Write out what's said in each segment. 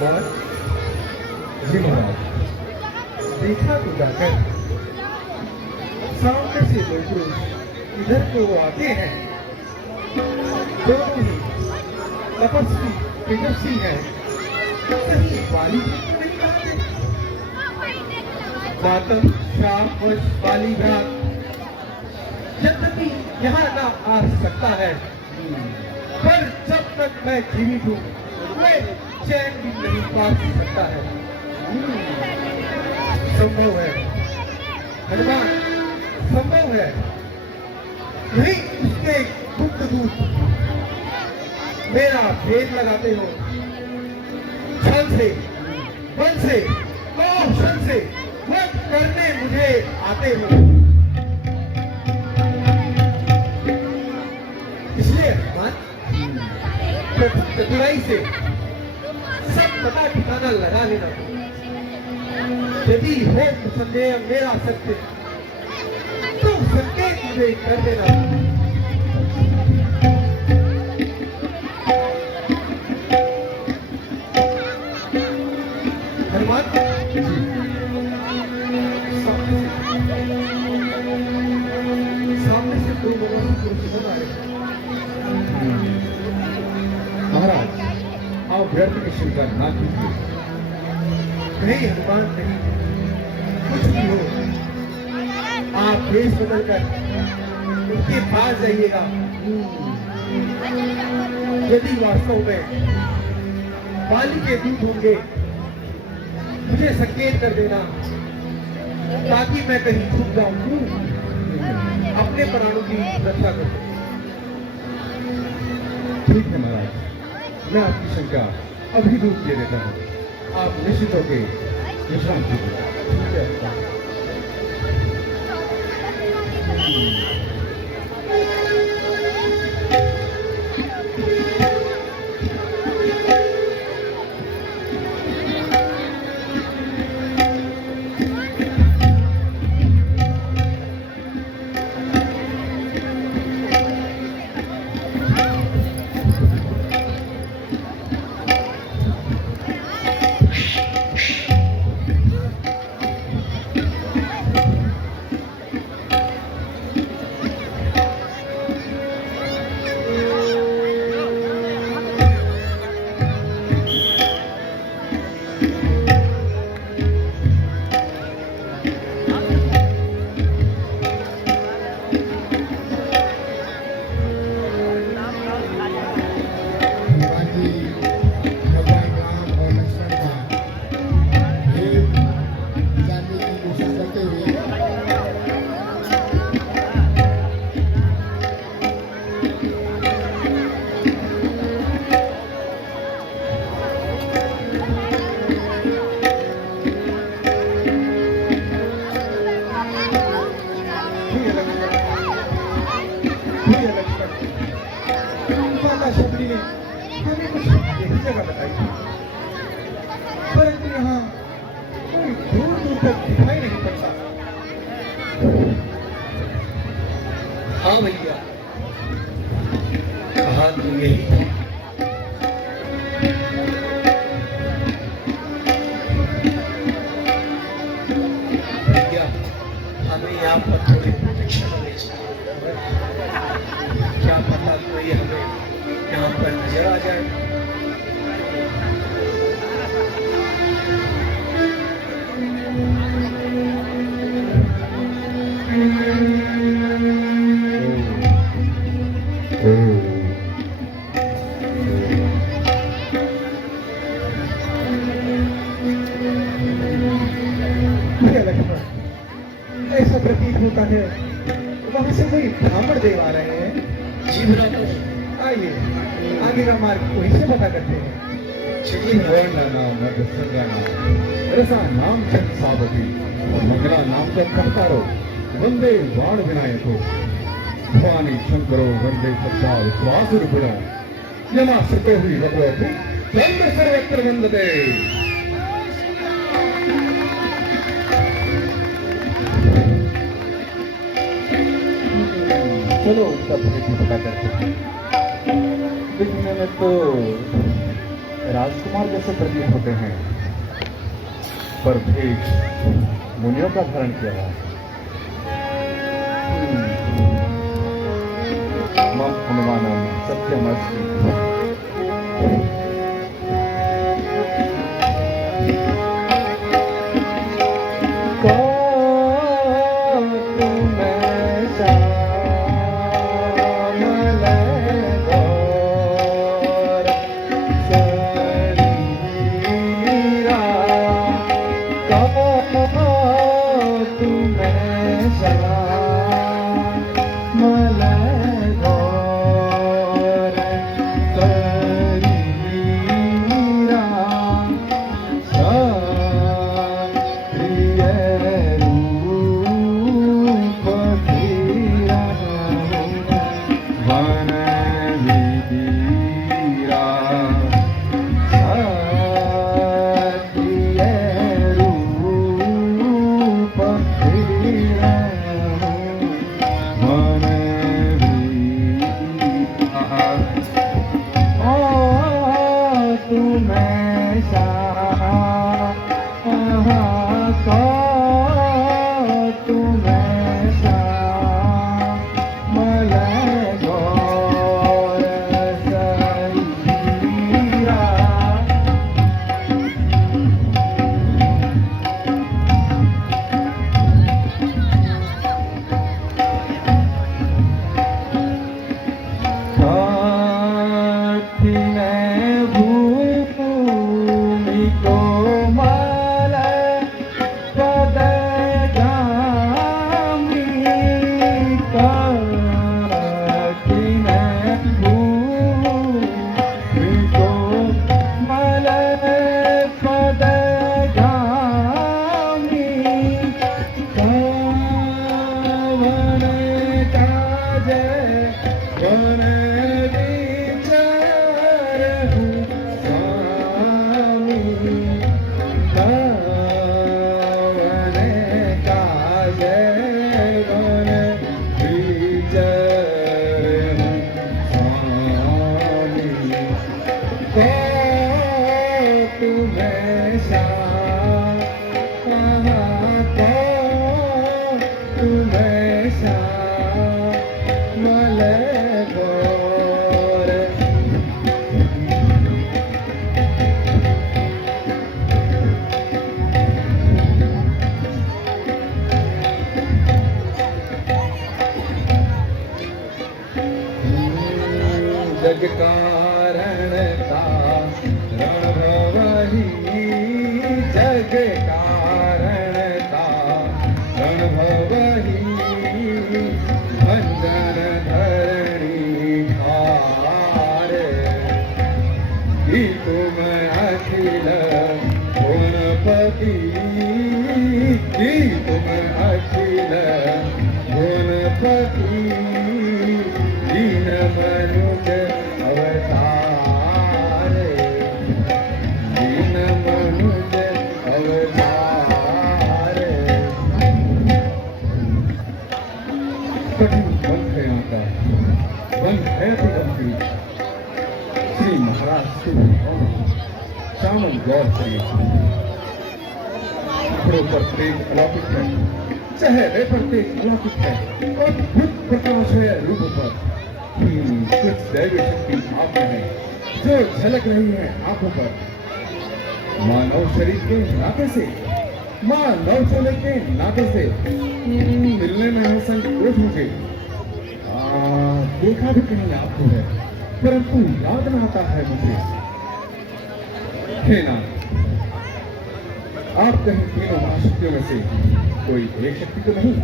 और जी महाराज, देखा तो जाकर सामने से दो पुरुष इधर को आते हैं। दोनों ही तपस्वी तेजस्वी हैं। कहीं बाली भी नहीं करते। मातम श्राप वश बाली भ्रात यद्यपि यहाँ न आ सकता है, पर जब तक मैं जीवित हूँ मैं चैन भी नहीं पा सकता है। संभव है हनुमान, संभव है नहीं उसके गुप्त दूत मेरा भेद लगाते हो। छल से, बल से, कौशल से वध करने मुझे आते हो। इसलिए हनुमान चतुराई से सब पता ठिकाना लगा लेना। यदि हो संदेह मेरा सत्य तो संकेत मुझे कर देना। हनुमान सामने से दो लोगों से पुरुष आए। महाराज, आप व्यर्थ की चिंता ना कीजिए। नहीं हनुमान नहीं, कुछ भी हो आप भेष बदल कर उनके पास जाइएगा। यदि वास्तव में बाली के दूत होंगे मुझे संकेत कर देना ताकि मैं कहीं छुप जाऊं, अपने प्राणों की रक्षा कर सकूं। ठीक है महाराज, मैं आपकी शंका अभी दूर किए देता हूँ। आप निश्चित होकर विश्राम कीजिए। ठीक है। हमें कुछ यही जगह बताई थी, परंतु यहाँ कोई दूर दूर तक दिखाई नहीं पड़ता। हाँ भैया, कहा तो यही था। भैया, हमें यहाँ पर थोड़ी प्रोटेक्शन मिली। क्या पता कोई हमें यहाँ पर नजर आ जाए। ऐसा प्रतीत होता है वहां से कोई ब्राह्मण देव आ रहे हैं। जी ब्राह्मण, आइए आगे का मार्ग वहीं से पता करते हैं। चलिए। रसा नाम चंद सावती, मंगला नाम तो कर्तारो, वंदे बाण विनायको, भवानी शंकरो वंदे सत्ता स्वासुर गुण, यमा सतो हुई भगवती चंद्र सर्वत्र वंदते। चलो उनका भेद भी पता करते हैं। दिखने में तो राजकुमार जैसे प्रतीत होते हैं, पर भेष मुनियों का धारण किया है। मम अनुमानम सत्यमस्ति। जग कारण का रणभवहि, जग कारण का रणभवहि, भंजन धरणी भार, कि तुम अखिल गुणपति, कि तुम अखिल गुणपति, दीन मनुज अवतार, दीन मनुज अवतार। कठिन बन है यहाँ का, बन है भी गंभीर। श्री महाराज श्री श्यामल गौर श्री कपड़ों पर तेज अलौकिक है, चेहरे पर तेज अलौकिक है, और भूत प्रकाश है रूप पर। कुछ दैवी शक्ति आप में है जो झलक रही है आंखों पर। मानव शरीर के नाते से, मानव चोले के नाते से मिलने में है संकोच मुझे। देखा भी कहीं आपको है, परंतु याद न आता है मुझे। हे नाथ, आप कहीं तीनों महाशक्तियों में से कोई एक शक्ति तो नहीं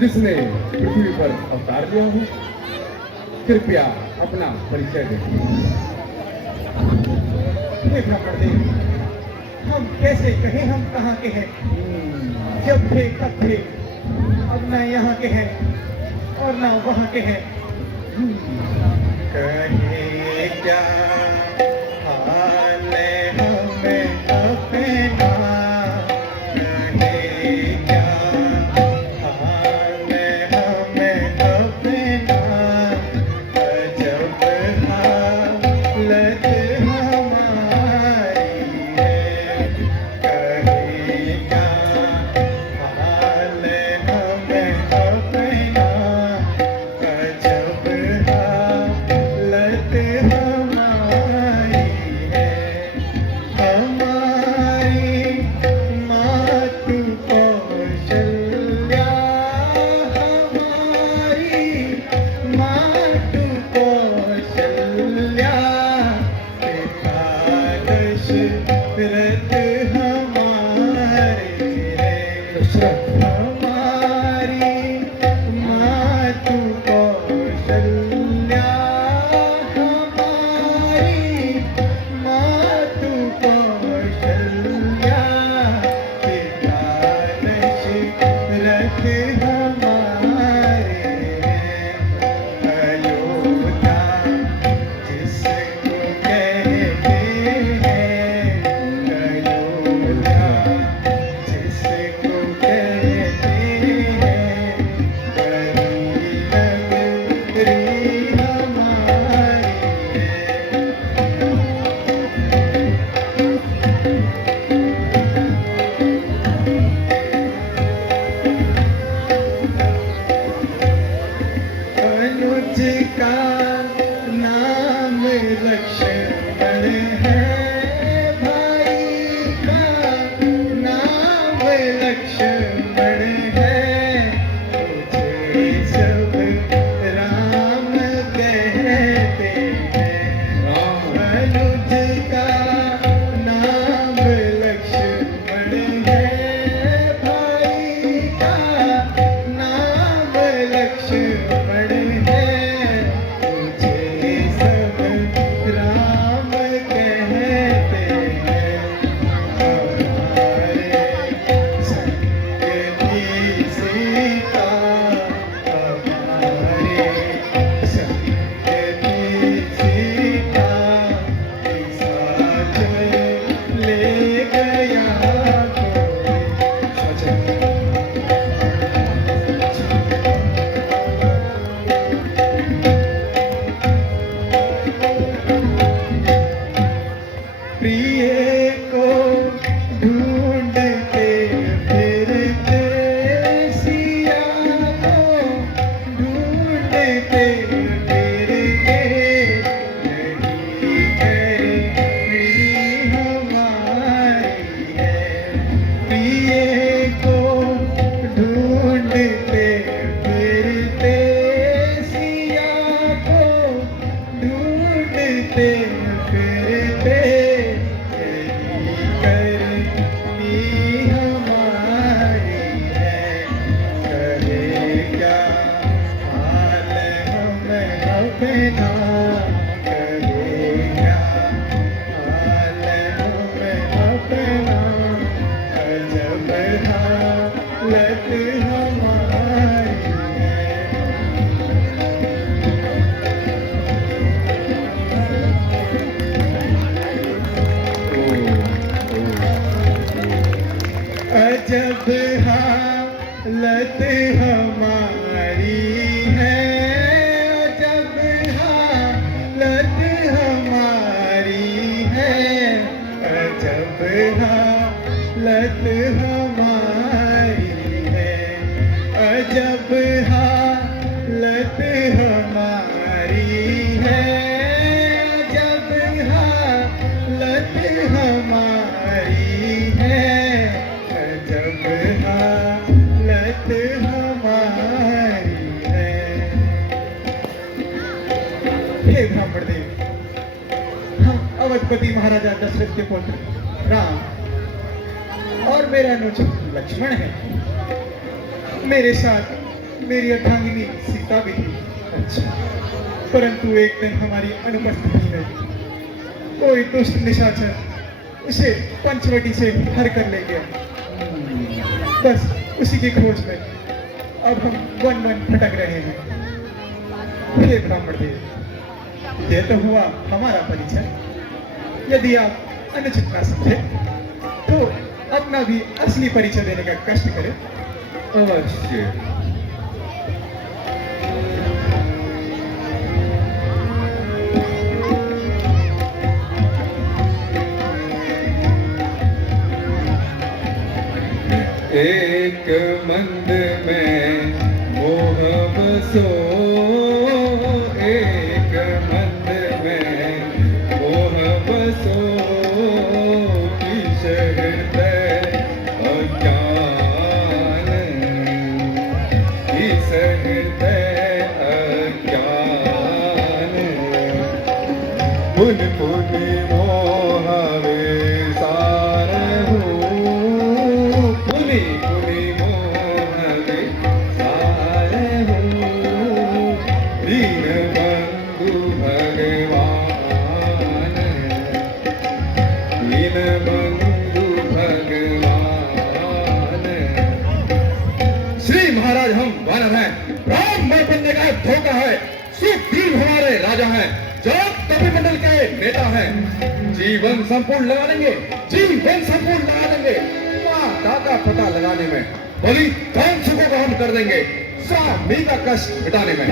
जिसने पृथ्वी पर अवतार लिया हो? कृपया अपना परिचय दें। हम कैसे कहें हम कहाँ के हैं? जब थे तब थे, अब ना यहाँ के हैं और ना वहाँ के हैं। कहे क्या हाल हमें अपना, कहे क्या हाल हमें अपना, जब हालत हमारी पे यही करनी हमारी है। कहे क्या हाल हमें अपना, कहे क्या हाल हमें अपना, अजब हालत हमारी है। अजब हालत हमारी है, अजब हालत हमारी है, अजब हालत हमारी है, अजब हालत हमारी है, अजब हालत हमारी है, अजब हालत हमारी है। हे ब्राह्मण देव, हम अवधपति महाराजा दशरथ के पुत्र राम और मेरा अनुज लक्ष्मण है। मेरे साथ मेरी अर्धांगिनी सीता भी थी। अच्छा, परंतु एक दिन हमारी अनुपस्थिति में कोई दुष्ट निशाचर उसे पंचवटी से हर कर ले गया। बस उसी की खोज में अब हम वन वन भटक रहे हैं। हे ब्राह्मण देव, ये तो हुआ हमारा परिचय। यदि आप अनुचित ना समझे तो अपना भी असली परिचय देने का कष्ट करें। अवश्य। एक मंद में मोह बसो, एक मंद में मोह बसो, ईश हृदय अज्ञान, ईश हृदय अज्ञान, पुन पुन मोह विसार हूँ, पुनि पुनि मोह विसार हूँ, दीनबंधु भगवान, दीनबंधु भगवान। श्री महाराज, हम वानर हैं, राम मर बनने का धोखा है, सुग्रीव हमारे राजा हैं, जब कपिमंडल के नेता हैं, जीवन संपूर्ण लगा देंगे, जीवन संपूर्ण लगा देंगे, माता का पता लगाने में, बलि कौन सुखों को हम कर देंगे, स्वामी का कष्ट मिटाने में।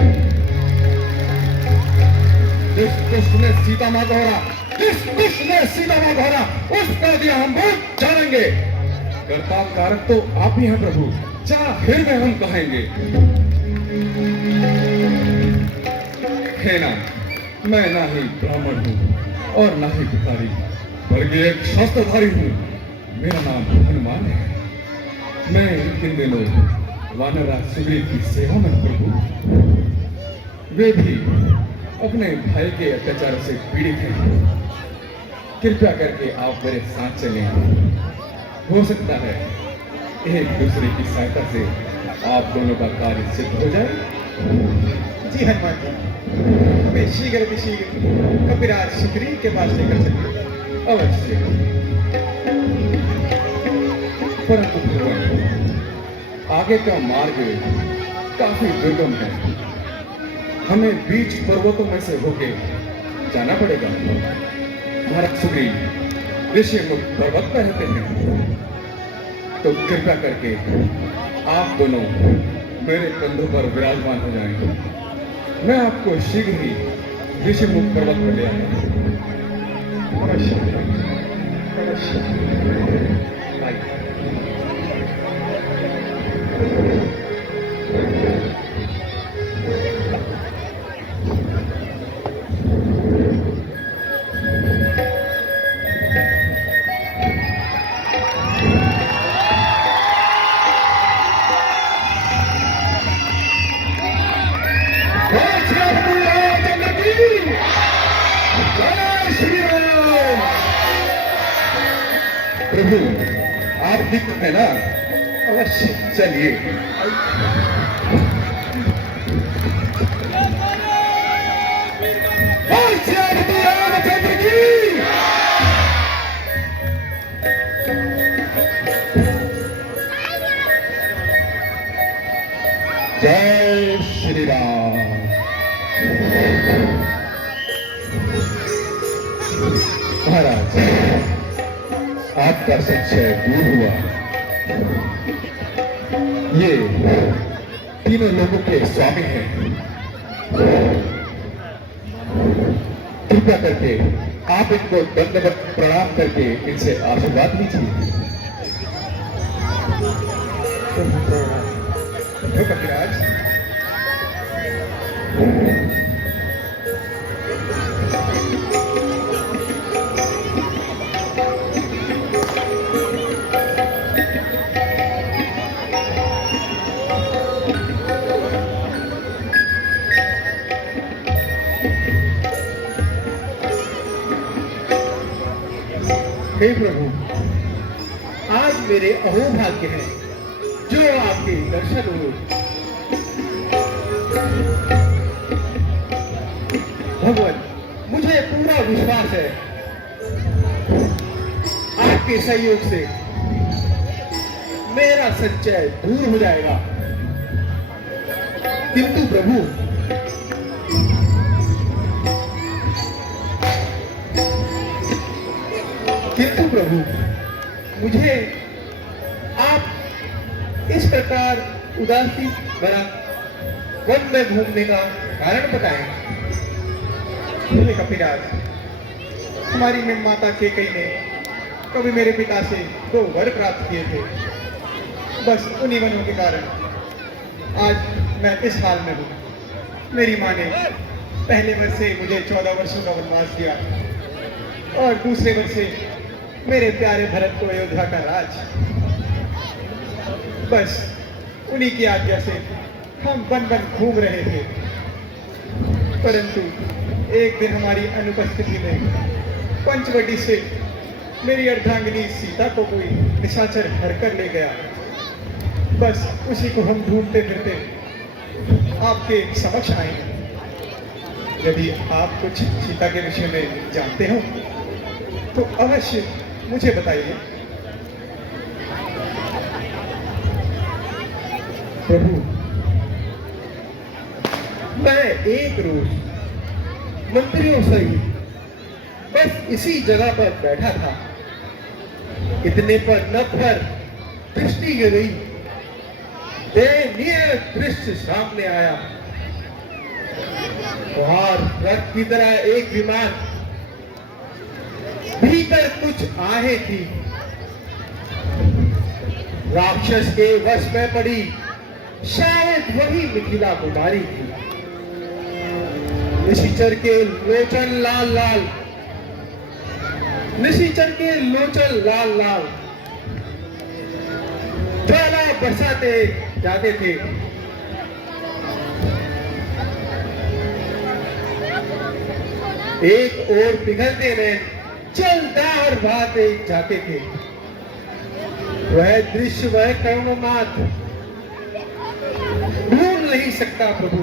जिस दुष्ट ने सीता मां को हरा, जिस दुष्ट ने सीता मां को हरा, उसका दिया हम बहुत जानेंगे। कर्ता कारक तो आप ही हैं प्रभु, जाहिर में हम कहेंगे। है ना, मैं ना ही ब्राह्मण हूँ और ना ही भिखारी, बल्कि एक शस्त्रधारी हूँ। मेरा नाम हनुमान है। मैं इन दिनों वानरराज सुग्रीव की सेवा में प्रभु। वे भी अपने भाई के अत्याचार से पीड़ित हैं। कृपया करके आप मेरे साथ चलें। हो सकता है एक दूसरे की सहायता से आप दोनों का कार्य सिद्ध हो जाए। जी हनुमान जी, हमें शीघ्र कपिराज सुग्रीव के पास लेकर चलिए। अवश्य। परंतु भगवान, आगे का मार्ग काफी दुर्गम है। हमें बीच पर्वतों में से होके जाना पड़ेगा। महाराज सुग्रीव ऋषिमुख पर्वत पर रहते हैं, तो कृपया करके आप दोनों मेरे कंधों पर विराजमान हो जाएंगे। मैं आपको शीघ्र ही ऋषिमुख पर्वत पर ले आऊंगा। अवश्य अवश्य। आइए। जय श्री राम। प्रभु आप ठीक है ना? अवश्य। चलिए। और श्री रामचंद्र की जय श्री राम। महाराज, आपका संशय दूर हुआ। ये तीनों लोगों के स्वामी हैं। कृपया करके आप इनको दंडवत प्रणाम करके इनसे आशीर्वाद लीजिए। जो कपिराज, हे प्रभु, आज मेरे अहोभाग्य है जो आपके दर्शन हुए। भगवान, मुझे पूरा विश्वास है आपके सहयोग से मेरा संचय दूर हो जाएगा। किंतु प्रभु, मुझे आप इस प्रकार उदासी भरा वन में घूमने का कारण बताएं। बोले कपिराज, हमारी में माता केकई ने कभी मेरे पिता से 2 वर प्राप्त किए थे। बस उन्हीं वनों के कारण आज मैं इस हाल में हूँ। मेरी माँ ने पहले वर्ष से मुझे 14 वर्षों का वनवास दिया और दूसरे वर्ष से मेरे प्यारे भरत को अयोध्या का राज। बस उन्हीं की आज्ञा से हम वन वन घूम रहे थे, परंतु एक दिन हमारी अनुपस्थिति में पंचवटी से मेरी अर्धांगिनी सीता को कोई निशाचर घर कर ले गया। बस उसी को हम ढूंढते फिरते आपके समक्ष आए। यदि आप कुछ सीता के विषय में जानते हो तो अवश्य मुझे बताइए। प्रभु, मैं एक रोज मंत्रियों सहित बस इसी जगह पर बैठा था। इतने पर नभ पर दृष्टि गई, दयनीय दृश्य सामने आया। वहां रथ की तरह एक विमान, भीतर कुछ आहें थी, राक्षस के वश में पड़ी। शायद वही मिथिला कुमारी थी। निशिचर के लोचन लाल लाल, निशिचर के लोचन लाल लाल ज्वाला बरसाते जाते थे। एक और पिघलते में चलदार बहाते जाते थे। वह दृश्य, वह करुणामात्र भूल नहीं सकता प्रभु।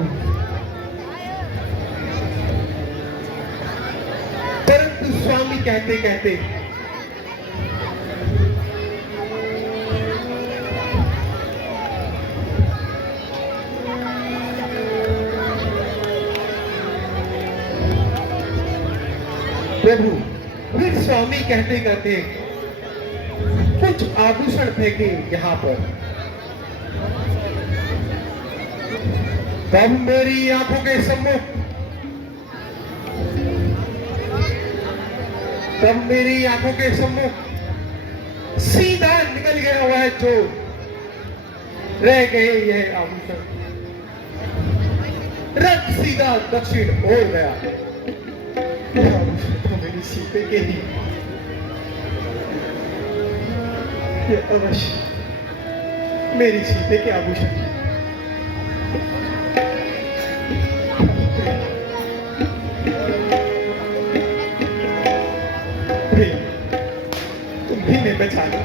परंतु स्वामी कहते कहते प्रभु, फिर स्वामी कहते कहते कुछ आभूषण फेंके यहाँ पर। तब मेरी आंखों के सम्मुख, तब मेरी आंखों के सम्मुख सीधा निकल गया वह चोर। रह गए यह आभूषण। रथ सीधा दक्षिण ओर गया। यह आभूषण तो मेरी सीते के ही, ये अवश्य मेरी सीते के आभूषण। तुम भी मैं बचा लो।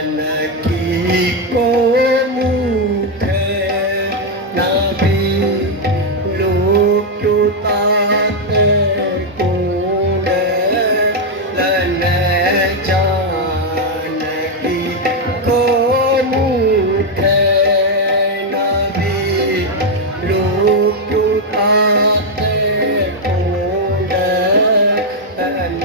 जानकी को मुख नभी लोक्युतात कौन लन जानकी को मुख नभी लोक्युतात कौन लन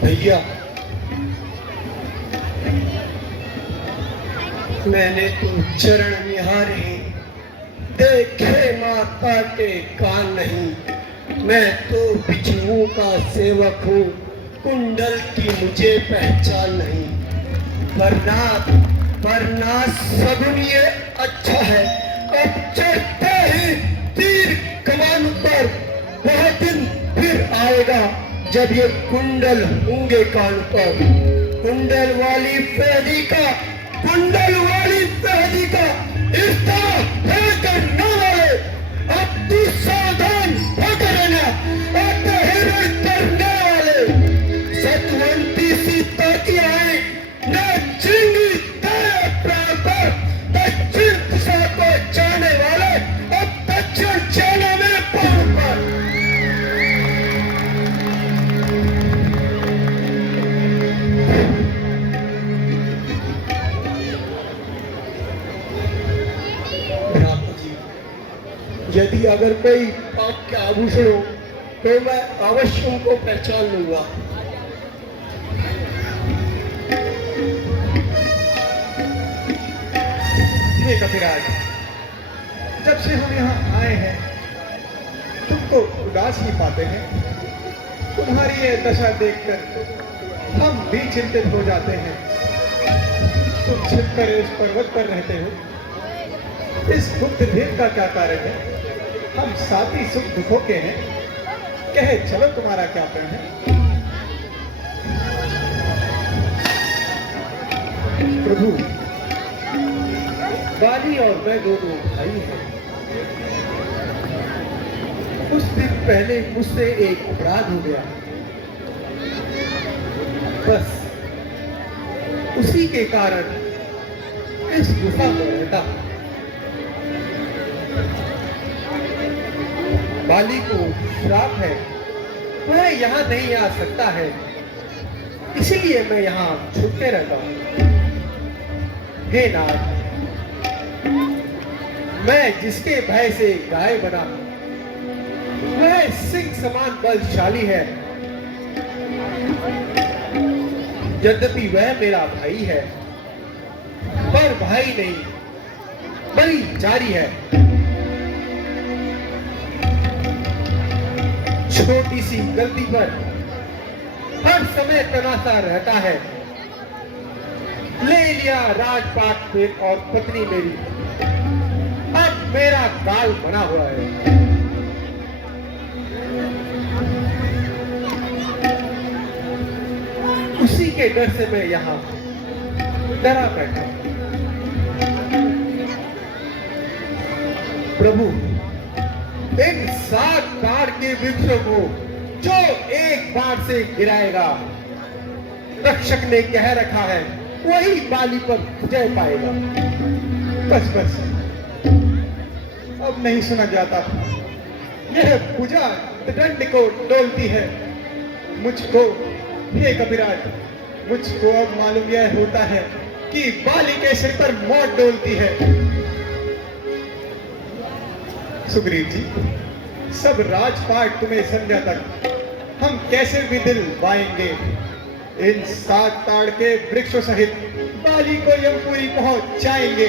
भैया, मैंने तो चरण निहारे, देखे माता के कान नहीं। मैं तो बिच्छुओं का सेवक हूँ, कुंडल की मुझे पहचान नहीं। वरना सगुन ये अच्छा है, अब चढ़ते ही तीर कमान पर वह दिन फिर आएगा जब ये कुंडल होंगे कान पर। कुंडल वाली फैदी का इस तरह फैलकर न वाले, अब तू सावधान होकर रहना। आते हिरण करने वाले सतवंती सी ताकियां न चिंगी तेरे प्राण पर। दक्षिण दिशा को जाने वाले अब दक्षिण जाना मेरे पांव पर। यदि अगर कोई पाप के आभूषण हो तो मैं अवश्य उनको पहचान लूंगा। हे कपिराज, जब से हम यहाँ आए हैं तुमको उदास ही पाते हैं। तुम्हारी ये दशा देखकर हम भी चिंतित हो जाते हैं। तुम छिपकर इस पर्वत पर रहते हो, इस गुप्त भेद का क्या कारण है? हम साथी सुख दुखों के हैं, कहे चलो तुम्हारा क्या प्रण है? प्रभु, बाली और मैं दोनों भाई हैं। कुछ दिन पहले मुझसे एक अपराध हो गया, बस उसी के कारण इस गुफा में रहता हूं। बाली को श्राप है, वह यहाँ नहीं आ सकता है, इसीलिए मैं यहाँ छुपते रहता हूँ। हे नाथ, मैं जिसके भय से गाय बना, वह सिंह समान बलशाली है। यद्यपि वह मेरा भाई है, पर भाई नहीं, बलि जारी है। छोटी सी गलती पर हर समय तनासा रहता है। ले लिया राजपाट पे और पत्नी मेरी, अब मेरा काल बना हुआ है। उसी के डर से मैं यहाँ डरा बैठा हूं। प्रभु, इन 7 ताड़ के वृक्षों को जो एक बार से गिराएगा, रक्षक ने कह रखा है, वही बाली पर विजय पाएगा। बस बस, अब नहीं सुना जाता। यह पूजा दंड को डोलती है। मुझको, हे कपिराज, मुझको अब मालूम यह होता है कि बाली के सिर पर मौत डोलती है। सुग्रीव जी, सब राजपाट तुम्हें समझा तक हम कैसे भी दिल बाएंगे। इन 7 ताड़ के वृक्षों सहित बाली को यमपुरी पहुंच जाएंगे।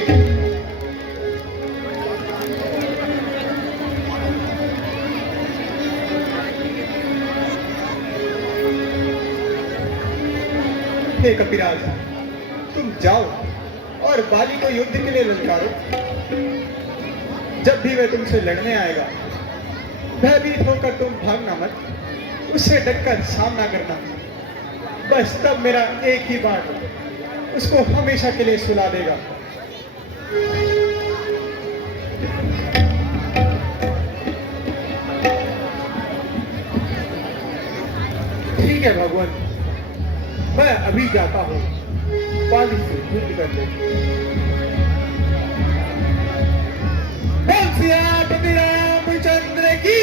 हे कपिराज, तुम जाओ और बाली को युद्ध के लिए ललकारो। जब भी वह तुमसे लड़ने आएगा, भयभीत होकर तुम भागना मत, उससे डटकर सामना करना। बस तब मेरा एक ही बाण उसको हमेशा के लिए सुला देगा। ठीक है भगवान, मैं अभी जाता हूँ बाली से युद्ध करने। बोल सियापति रामचंद्र की।